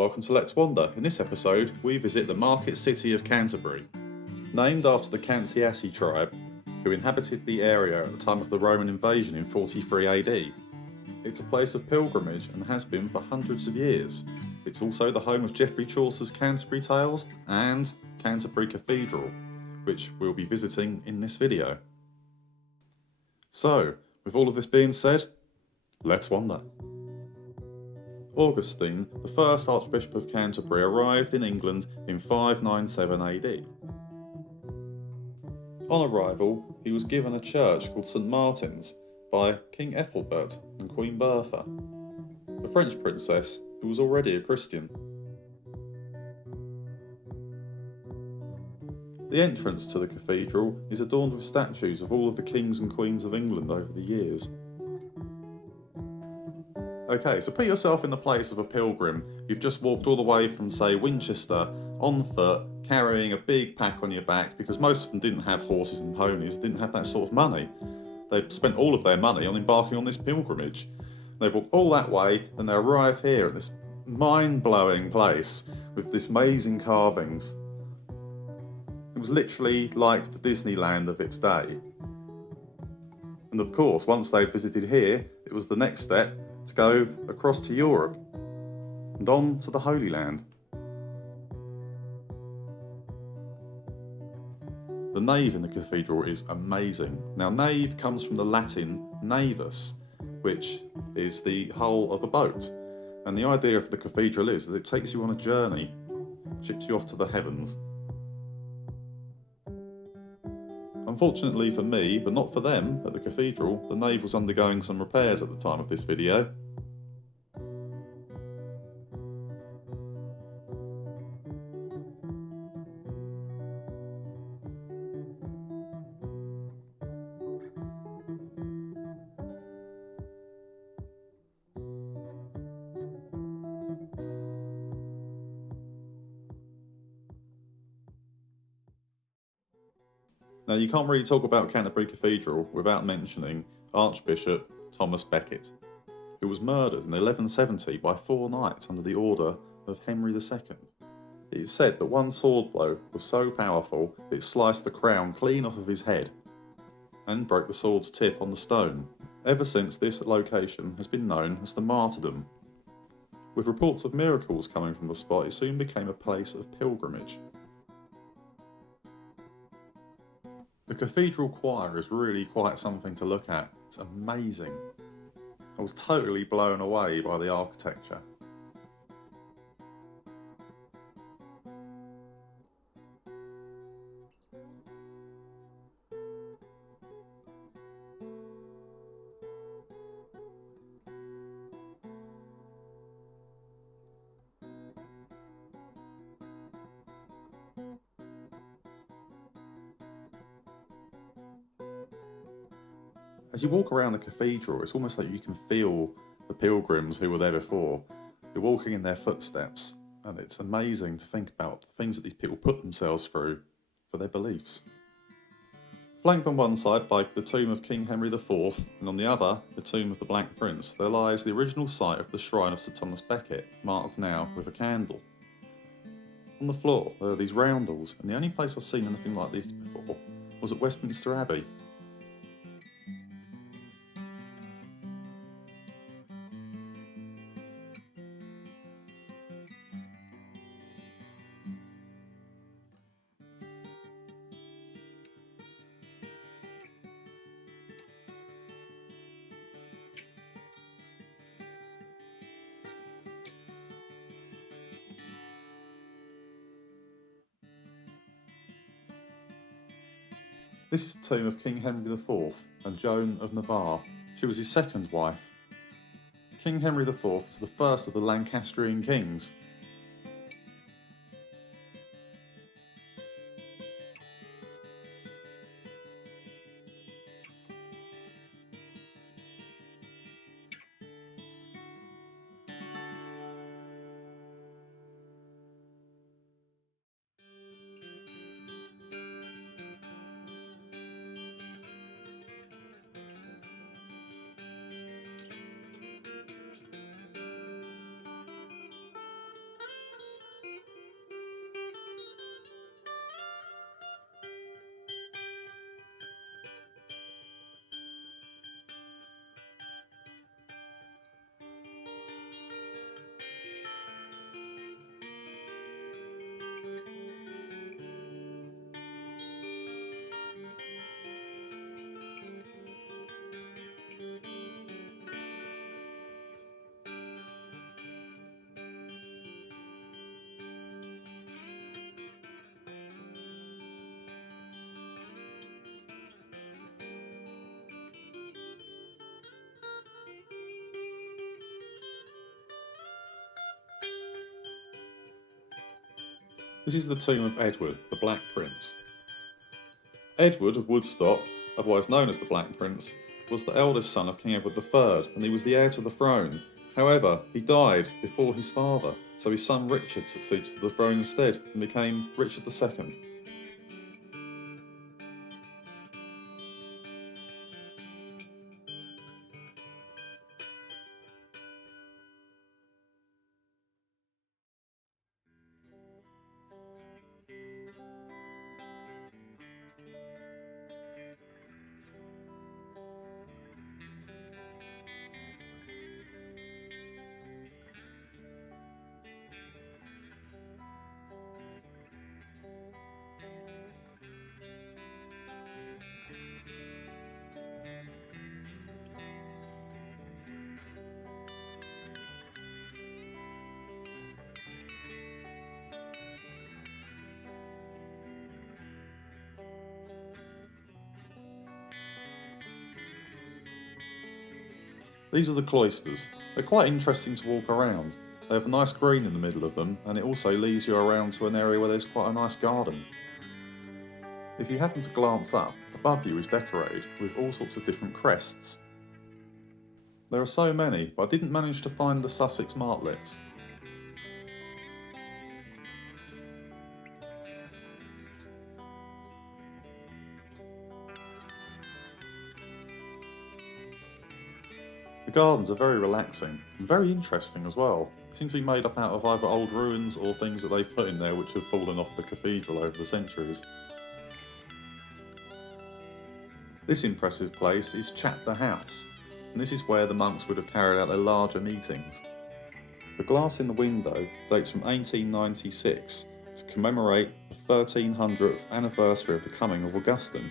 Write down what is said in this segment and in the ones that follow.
welcome to Let's Wander. In this episode, we visit the market city of Canterbury. Named after the Cantiasi tribe, who inhabited the area at the time of the Roman invasion in 43 AD. It's a place of pilgrimage and has been for hundreds of years. It's also the home of Geoffrey Chaucer's Canterbury Tales and Canterbury Cathedral, which we'll be visiting in this video. So, with all of this being said, let's wander. Augustine, the first Archbishop of Canterbury, arrived in England in 597 AD. On arrival, he was given a church called St Martin's by King Ethelbert and Queen Bertha, a French princess who was already a Christian. The entrance to the cathedral is adorned with statues of all of the kings and queens of England over the years. Okay, so put yourself in the place of a pilgrim. You've just walked all the way from, say, Winchester on foot, carrying a big pack on your back, because most of them didn't have horses and ponies, didn't have that sort of money. They'd spent all of their money on embarking on this pilgrimage. They walked all that way, then they arrive here at this mind-blowing place with this amazing carvings. It was literally like the Disneyland of its day. And of course, once they'd visited here, it was the next step to go across to Europe and on to the Holy Land. The nave in the cathedral is amazing. Now, nave comes from the Latin navus, which is the hull of a boat. And the idea of the cathedral is that it takes you on a journey, ships you off to the heavens. Unfortunately for me, but not for them, at the cathedral, the nave was undergoing some repairs at the time of this video. Now, you can't really talk about Canterbury Cathedral without mentioning Archbishop Thomas Becket, who was murdered in 1170 by 4 knights under the order of Henry II. It is said that one sword blow was so powerful it sliced the crown clean off of his head and broke the sword's tip on the stone. Ever since, this location has been known as the Martyrdom. With reports of miracles coming from the spot, it soon became a place of pilgrimage. The cathedral choir is really quite something to look at. It's amazing. I was totally blown away by the architecture. As you walk around the cathedral, it's almost like you can feel the pilgrims who were there before. You're walking in their footsteps, and it's amazing to think about the things that these people put themselves through for their beliefs. Flanked on one side by the tomb of King Henry IV, and on the other, the tomb of the Black Prince, there lies the original site of the shrine of Sir Thomas Becket, marked now with a candle. On the floor, there are these roundels, and the only place I've seen anything like this before was at Westminster Abbey. This is the tomb of King Henry IV and Joan of Navarre. She was his second wife. King Henry IV was the first of the Lancastrian kings. This is the tomb of Edward, the Black Prince. Edward of Woodstock, otherwise known as the Black Prince, was the eldest son of King Edward III, and he was the heir to the throne. However, he died before his father, so his son Richard succeeded to the throne instead and became Richard II. These are the Cloisters. They're quite interesting to walk around. They have a nice green in the middle of them, and it also leads you around to an area where there's quite a nice garden. If you happen to glance up, above you is decorated with all sorts of different crests. There are so many, but I didn't manage to find the Sussex martlets. The gardens are very relaxing and very interesting as well. They seem to be made up out of either old ruins or things that they've put in there which have fallen off the cathedral over the centuries. This impressive place is Chapter House, and this is where the monks would have carried out their larger meetings. The glass in the window dates from 1896 to commemorate the 1300th anniversary of the coming of Augustine.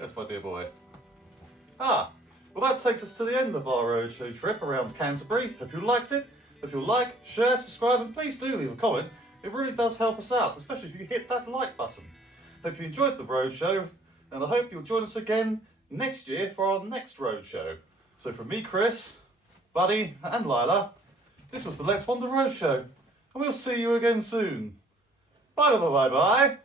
Yes, my dear boy. Well that takes us to the end of our roadshow trip around Canterbury. Hope you liked it. If you'll like, share, subscribe, and please do leave a comment. It really does help us out, especially if you hit that like button. Hope you enjoyed the roadshow, and I hope you'll join us again next year for our next roadshow. So from me, Chris, Buddy, and Lila, this was the Let's Wander Roadshow, and we'll see you again soon. Bye bye bye bye.